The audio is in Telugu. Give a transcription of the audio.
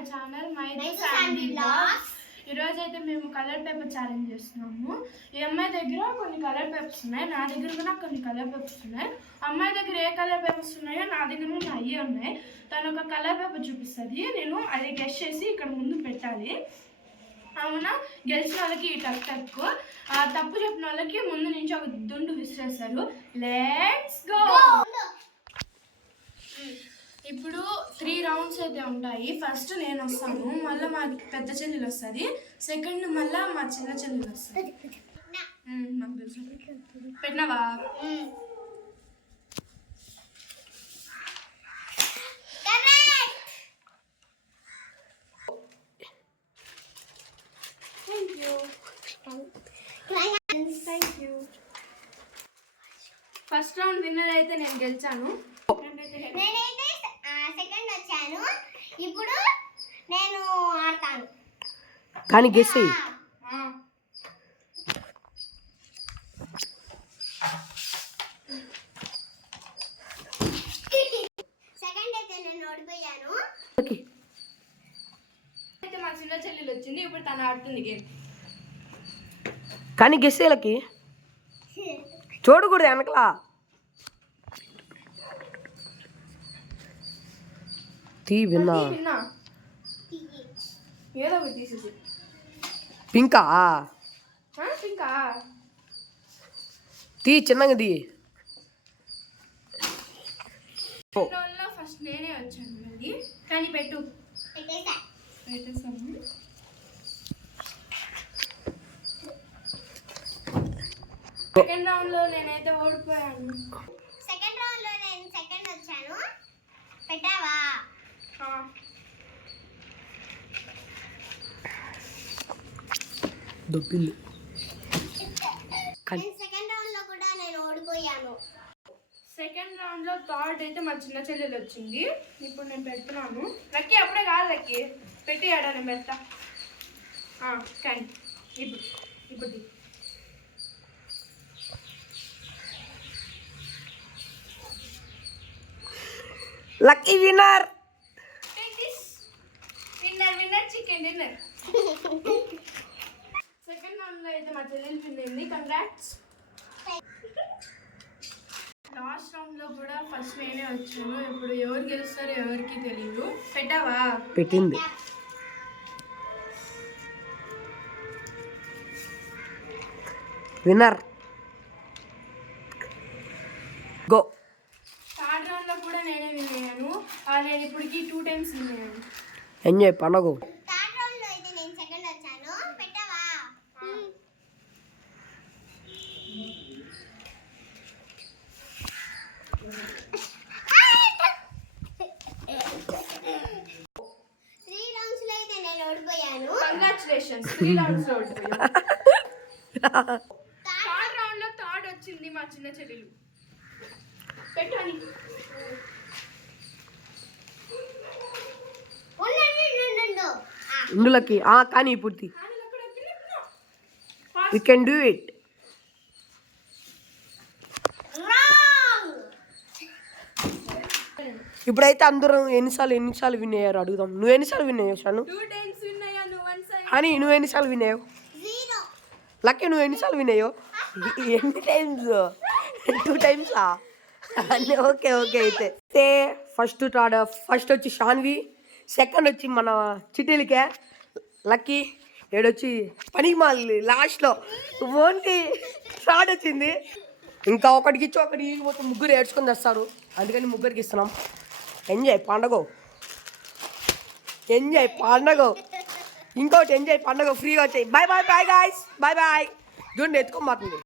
My channel Sandy vlogs. ఈరోజు అయితే మేము కలర్ పేపర్ ఛాలెంజ్ చేస్తున్నాము. ఈ అమ్మాయి దగ్గర కొన్ని కలర్ పేపర్స్ ఉన్నాయి, నా దగ్గర కూడా కొన్ని కలర్ పేపర్స్ ఉన్నాయి. అమ్మాయి దగ్గర ఏ కలర్ పేపర్స్ ఉన్నాయో నా దగ్గర కూడా అయ్యే ఉన్నాయి. తను ఒక కలర్ పేపర్ చూపిస్తుంది, నేను అది గెస్ చేసి ఇక్కడ ముందు పెట్టాలి. అవునా, గెలిచిన వాళ్ళకి ఈ టక్ టక్, తప్పు చెప్పిన వాళ్ళకి ముందు నుంచి ఒక దుండు విసిరేస్తారు. Let's go. ఇప్పుడు 3 రౌండ్స్ అయితే ఉంటాయి. ఫస్ట్ నేను వస్తాను, మళ్ళీ మా పెద్ద చెల్లెలు వస్తుంది, సెకండ్ మళ్ళీ మా చిన్న చెల్లెలు వస్తుంది. నాకు తెలుసు, పెట్టినావా? ఫస్ట్ రౌండ్ విన్నర్ అయితే నేను గెలిచాను. సెకండ్ వచ్చాను. ఇప్పుడు నేను ఆడతాను కానీ గెస్ చెయ్యి. సెకండ్ అయితే నేను ఓడిపోయాను. అయితే మా చిన్న చెల్లెలు వచ్చింది, ఇప్పుడు తను ఆడుతుంది గేమ్. కానీ గెస్ చేయలకి చూడకూడదు వెనకలా. విన్నా ఏదో ఒకటి తీసేసి. పింకా పింకా తీ, చిన్నగా తీ. ఫస్ట్ నేనే వచ్చాను మళ్ళీ, కానీ పెట్టు. పెట్టేసాను. సెకండ్ రౌండ్ లో నేనైతే ఓడిపోయాను. సెకండ్ రౌండ్ లో నేను సెకండ్ వచ్చాను. పెట్టావా? దొప్పింది. సెకండ్ రౌండ్ లో కూడా నేను ఓడిపోయాను. సెకండ్ రౌండ్ లో థర్డ్ అయితే మా చిన్న చెల్లెలు వచ్చింది. ఇప్పుడు నేను పెడుతున్నాను. లక్కీ అప్పుడే కాదు, లక్కీ పెట్టి ఆడా, నేను పెడతా. కానీ ఇప్పుడు ఇప్పుడు lucky winner. Winner chicken dinner. Second round లో అయితే మా చెల్లెలు విన్నింది. కంగ్రాట్స్. లాస్ట్ రౌండ్ లో కూడా ఫస్ట్ నేనే వచ్చాను. ఇప్పుడు ఎవరు గెలుస్తారో ఎవరికి తెలియదు. పెట్టావా? పెట్టింది. Winner go. థర్డ్ రౌండ్ లో కూడా నేనే విన్ అయ్యాను. నేను ఇప్పటికి 2 times విన్ అయ్యాను. ఎంజాయ్ పండగ. థర్డ్ రౌండ్ లో అయితే నేను సెకండ్ వచ్చాను. పెట్టావా? త్రీ రౌండ్స్ లో అయితే నేను ఓడిపోయాను. కంగ్రాచులేషన్స్. 3 rounds లో ఓడిపోయాను. థర్డ్ రౌండ్ లో థర్డ్ వచ్చింది మా చిన్న చెల్లెలు. పెట్టాలి. ఇందులోకి కానీ పూర్తి. We can do it. ఇప్పుడైతే అందరూ ఎన్నిసార్లు విన్ అయ్యారు అడుగుదాం. నువ్వు ఎన్నిసార్లు విన్ అయ్యావు షాను? 2 times విన్ అయ్యాను. అని నువ్వు ఎన్నిసార్లు విన్ అయ్యావు? లక్కీ నువ్వు ఎన్నిసార్లు విన్ అయ్యావు? ఎన్ని టైమ్స్? 2 times. ఓకే అయితే ఫస్ట్ వచ్చి షాన్వి, సెకండ్ వచ్చి మన చిటీలకే, లక్కీ ఏడొచ్చి పనికి మాలి లాస్ట్లో ఓన్లీ థర్డ్ వచ్చింది. ఇంకా ఒకటికి ఇచ్చి ఒకటి మొత్తం ముగ్గురు ఏడ్చుకొని తెస్తారు, అందుకని ముగ్గురికి ఇస్తున్నాం. ఎంజాయ్ పండగ. ఇంకోటి ఎంజాయ్ పండగ ఫ్రీగా వచ్చాయి. Bye guys, bye. చూడండి ఎత్తుకోమాకండి.